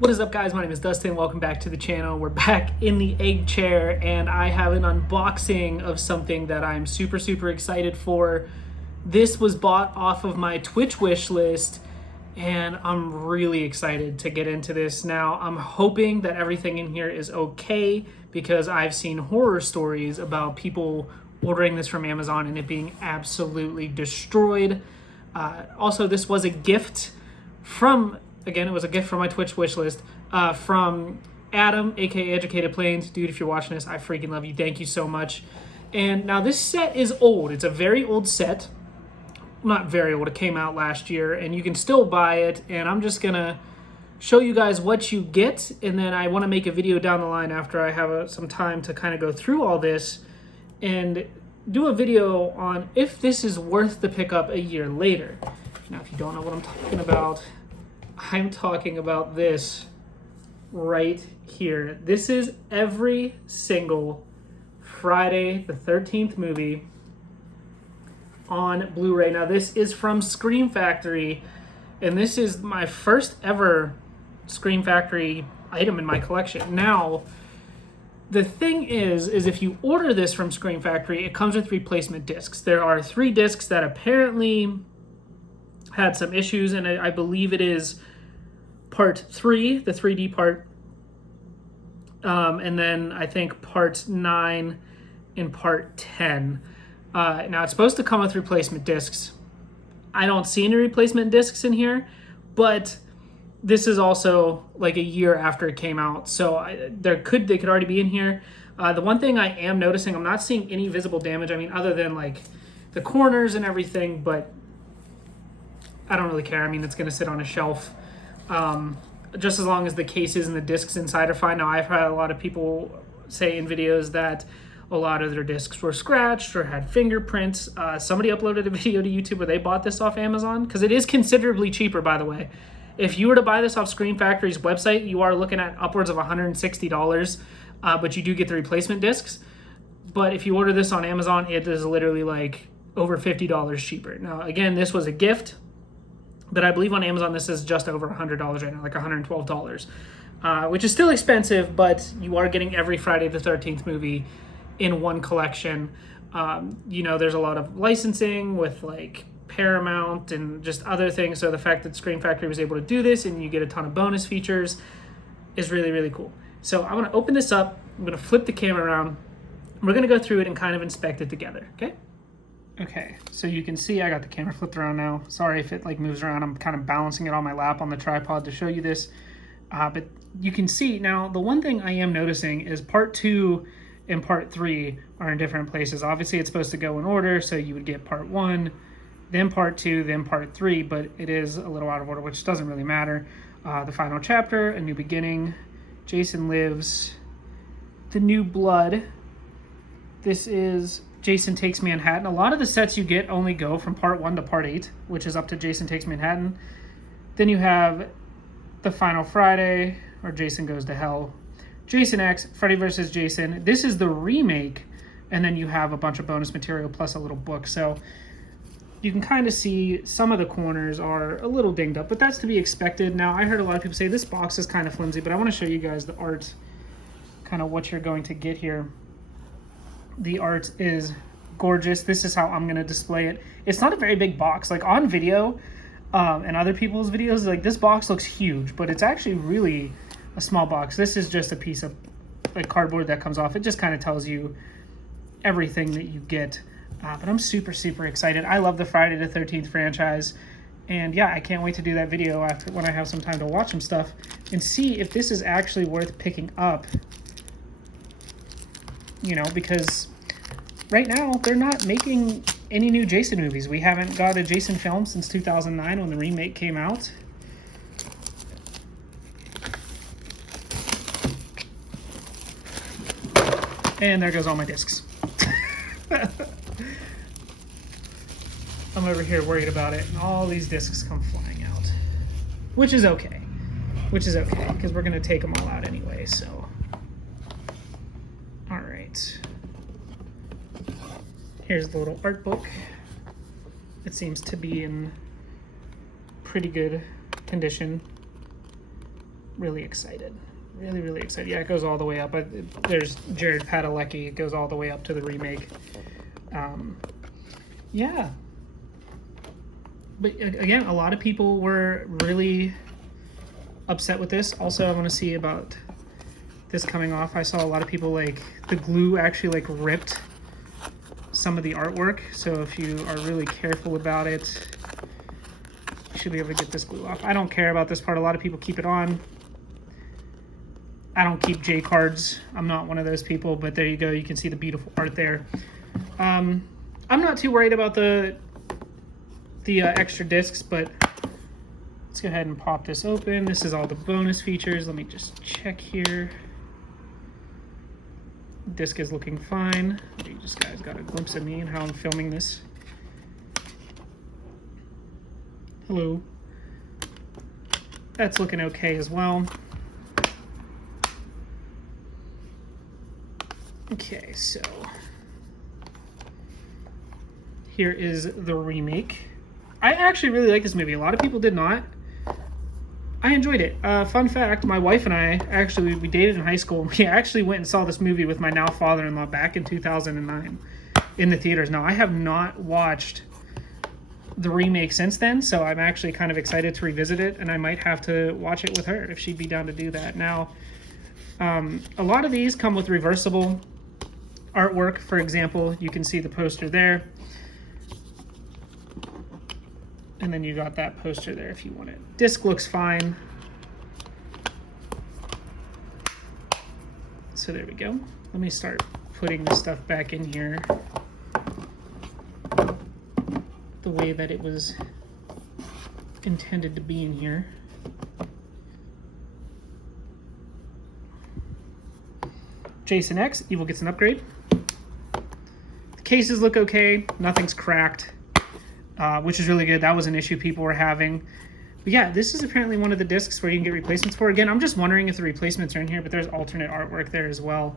What is up, guys? My name is Dustin. Welcome back to the channel. We're back in the egg chair, and I have an unboxing of something that I'm super excited for. This was bought off of my Twitch wish list, and I'm really excited to get into this. Now, I'm hoping that everything in here is okay because I've seen horror stories about people ordering this from Amazon and it being absolutely destroyed. Also, this was a gift from, again, it was a gift from my Twitch wish list from Adam, aka Educated Planes. Dude, if you're watching this, I freaking love you. Thank you so much. And now this set is old. It's a very old set. Not very old. It came out last year, and you can still buy it. And I'm just gonna show you guys what you get, and then I want to make a video down the line after I have some time to kind of go through all this and do a video on if this is worth the pickup a year later. Now, if you don't know what I'm talking about, I'm talking about this right here. This is every single Friday the 13th movie on Blu-ray. Now, this is from Scream Factory, and this is my first ever Scream Factory item in my collection. Now, the thing is if you order this from Scream Factory, it comes with replacement discs. There are 3 discs that apparently had some issues, and I believe it is part 3, the 3D part, and then I think part 9 and part 10. Now, it's supposed to come with replacement discs. I don't see any replacement discs in here, but this is also like a year after it came out, so they could already be in here. The one thing I am noticing, I'm not seeing any visible damage. I mean, other than like the corners and everything, but I don't really care. I mean, it's going to sit on a shelf just as long as the cases and the discs inside are fine. Now, I've had a lot of people say in videos that a lot of their discs were scratched or had fingerprints. Somebody uploaded a video to YouTube where they bought this off Amazon, because it is considerably cheaper, by the way. If you were to buy this off Scream Factory's website, you are looking at upwards of $160, but you do get the replacement discs. But if you order this on Amazon, it is literally like over $50 cheaper. Now, again, this was a gift, but I believe on Amazon this is just over $100 right now, like $112, which is still expensive, but you are getting every Friday the 13th movie in one collection. There's a lot of licensing with like Paramount and just other things, so the fact that Scream Factory was able to do this and you get a ton of bonus features is really cool. So I'm going to open this up, I'm going to flip the camera around, we're going to go through it and kind of inspect it together, okay, so you can see I got the camera flipped around now. Sorry if it like moves around. I'm kind of balancing it on my lap on the tripod to show you this, but you can see now the one thing I am noticing is part 2 and part 3 are in different places. Obviously it's supposed to go in order, so you would get part 1, then part 2, then part 3, but it is a little out of order, which doesn't really matter. The final chapter, A New Beginning, Jason Lives, The New Blood. This is Jason Takes Manhattan. A lot of the sets you get only go from part 1 to part 8, which is up to Jason Takes Manhattan. Then you have The Final Friday, or Jason Goes to Hell, Jason X, Freddy vs. Jason. This is the remake, and then you have a bunch of bonus material plus a little book. So you can kind of see some of the corners are a little dinged up, but that's to be expected. Now, I heard a lot of people say this box is kind of flimsy, but I want to show you guys the art, kind of what you're going to get here. The art is gorgeous. This is how I'm going to display it. It's not a very big box. Like on video and other people's videos, like this box looks huge, but it's actually really a small box. This is just a piece of like cardboard that comes off. It just kind of tells you everything that you get. But I'm super excited. I love the Friday the 13th franchise. And yeah, I can't wait to do that video after when I have some time to watch some stuff and see if this is actually worth picking up. Because right now they're not making any new Jason movies. We haven't got a Jason film since 2009 when the remake came out. And there goes all my discs. I'm over here worried about it, and all these discs come flying out. Which is okay, because we're going to take them all out anyway, so. All right. Here's the little art book. It seems to be in pretty good condition. really excited. Really, really excited. Yeah, it goes all the way up. There's Jared Padalecki. It goes all the way up to the remake. Yeah. But again, a lot of people were really upset with this. Also, I want to see about this coming off. I saw a lot of people, like, the glue actually, like, ripped some of the artwork. So if you are really careful about it, you should be able to get this glue off. I don't care about this part. A lot of people keep it on. I don't keep J cards. I'm not one of those people, but there you go. You can see the beautiful art there. I'm not too worried about the extra discs, but let's go ahead and pop this open. This is all the bonus features. Let me just check here. Disc is looking fine. You just guys got a glimpse of me and how I'm filming this. Hello. That's looking okay as well. Okay, so here is the remake. I actually really like this movie. A lot of people did not. I enjoyed it. Fun fact, my wife and I, actually, we dated in high school, and we actually went and saw this movie with my now father-in-law back in 2009 in the theaters. Now, I have not watched the remake since then, so I'm actually kind of excited to revisit it, and I might have to watch it with her if she'd be down to do that. Now, a lot of these come with reversible artwork. For example, you can see the poster there. And then you got that poster there if you want it. Disc looks fine. So there we go. Let me start putting this stuff back in here the way that it was intended to be in here. Jason X, Evil gets an upgrade. The cases look okay. Nothing's cracked. Which is really good. That was an issue people were having. But yeah, this is apparently one of the discs where you can get replacements for. Again, I'm just wondering if the replacements are in here, but there's alternate artwork there as well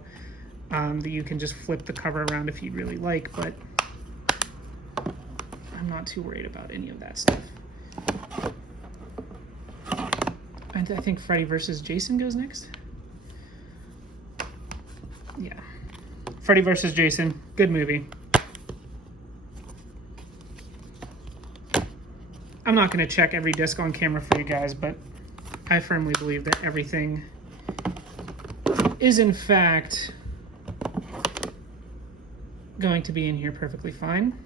that you can just flip the cover around if you'd really like, but I'm not too worried about any of that stuff. And I think Freddy vs. Jason goes next. Yeah. Freddy vs. Jason, good movie. I'm not going to check every disc on camera for you guys, but I firmly believe that everything is in fact going to be in here perfectly fine.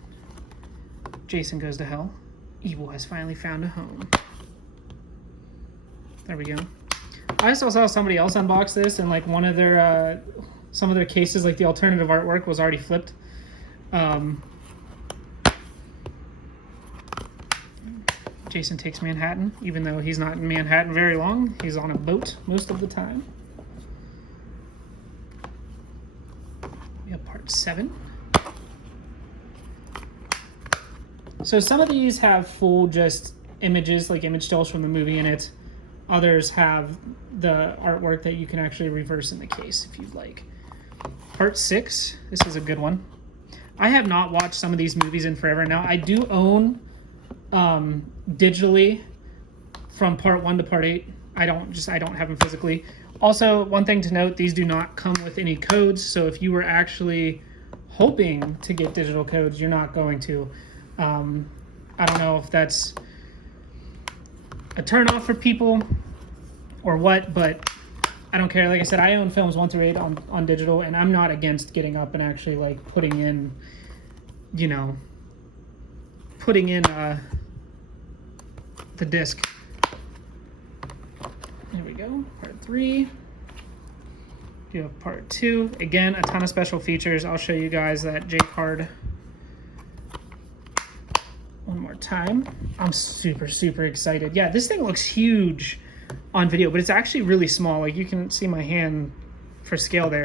Jason Goes to Hell. Evil has finally found a home. There we go. I also saw somebody else unbox this, and like one of their some of their cases, like the alternative artwork was already flipped. Jason Takes Manhattan, even though he's not in Manhattan very long. He's on a boat most of the time. We have part 7. So some of these have full just images, like image stills from the movie in it. Others have the artwork that you can actually reverse in the case if you'd like. Part 6, this is a good one. I have not watched some of these movies in forever. Now, I do own digitally from part 1 to part 8. I don't have them physically. Also, one thing to note, these do not come with any codes, so if you were actually hoping to get digital codes, you're not going to. I don't know if that's a turn off for people or what, but I don't care. Like I said, I own films 1 through 8 on digital, and I'm not against getting up and actually like putting in, you know, the disc. There we go. Part 3. You have part 2. Again, a ton of special features. I'll show you guys that J card one more time. I'm super, super excited. Yeah, this thing looks huge on video, but it's actually really small. Like you can see my hand for scale there.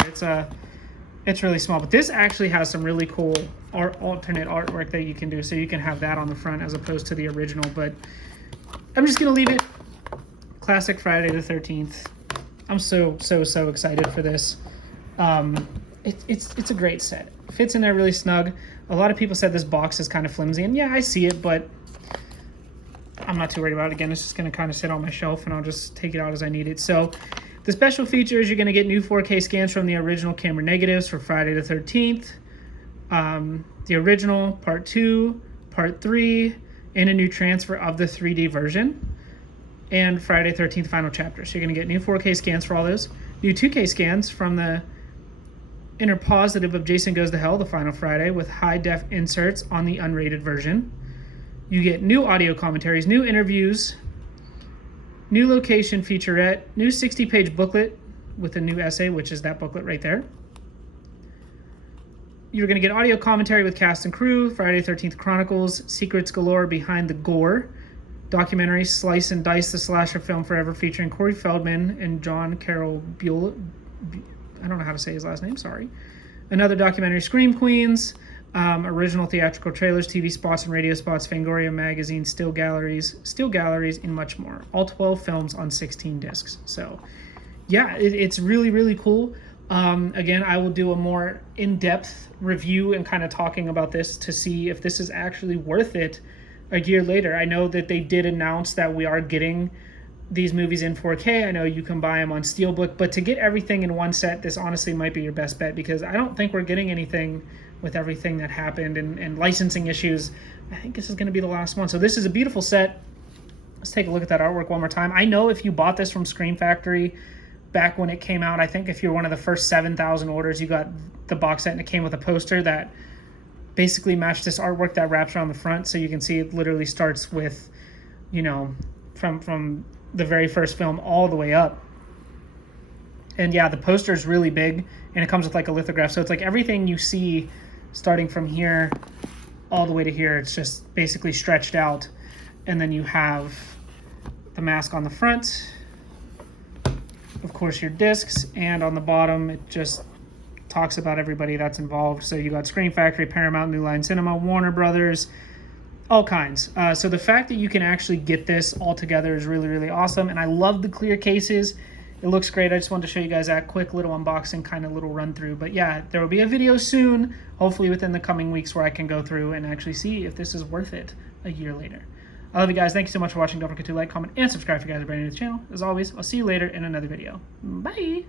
It's really small, but this actually has some really cool alternate artwork that you can do, so you can have that on the front as opposed to the original. But I'm just gonna leave it classic Friday the 13th. I'm so excited for this. It's a great set. Fits in there really snug. A lot of people said this box is kind of flimsy, and yeah, I see it, but I'm not too worried about it. Again, it's just going to kind of sit on my shelf, and I'll just take it out as I need it. So the special feature is you're going to get new 4K scans from the original camera negatives for Friday the 13th. The original, part 2, part 3, and a new transfer of the 3D version. And Friday 13th final chapter. So you're going to get new 4K scans for all those. New 2K scans from the inner positive of Jason Goes to Hell, the final Friday, with high-def inserts on the unrated version. You get new audio commentaries, new interviews, new location featurette, new 60-page booklet with a new essay, which is that booklet right there. You're going to get audio commentary with cast and crew, Friday 13th Chronicles, Secrets Galore Behind the Gore, documentary Slice and Dice, the slasher film forever, featuring Corey Feldman and John Carroll Buell. I don't know how to say his last name, sorry. Another documentary, Scream Queens, original theatrical trailers, TV spots and radio spots, Fangoria magazine, still galleries, and much more. All 12 films on 16 discs. So, yeah, it's really, really cool. Again, I will do a more in-depth review and kind of talking about this to see if this is actually worth it a year later. I know that they did announce that we are getting these movies in 4K. I know you can buy them on Steelbook, but to get everything in one set, this honestly might be your best bet, because I don't think we're getting anything with everything that happened and licensing issues. I think this is going to be the last one. So this is a beautiful set. Let's take a look at that artwork one more time. I know if you bought this from Scream Factory back when it came out, I think if you're one of the first 7,000 orders, you got the box set and it came with a poster that basically matched this artwork that wraps around the front. So you can see it literally starts with, you know, from the very first film all the way up. And yeah, the poster is really big, and it comes with like a lithograph. So it's like everything you see starting from here all the way to here, it's just basically stretched out. And then you have the mask on the front, of course your discs, and on the bottom it just talks about everybody that's involved. So you got Scream Factory, Paramount, New Line Cinema, Warner Brothers, all kinds. So the fact that you can actually get this all together is really, really awesome. And I love the clear cases. It looks great. I just wanted to show you guys that quick little unboxing, kind of little run through. But yeah, there will be a video soon, hopefully within the coming weeks, where I can go through and actually see if this is worth it a year later. I love you guys. Thank you so much for watching. Don't forget to like, comment, and subscribe if you guys are brand new to the channel. As always, I'll see you later in another video. Bye!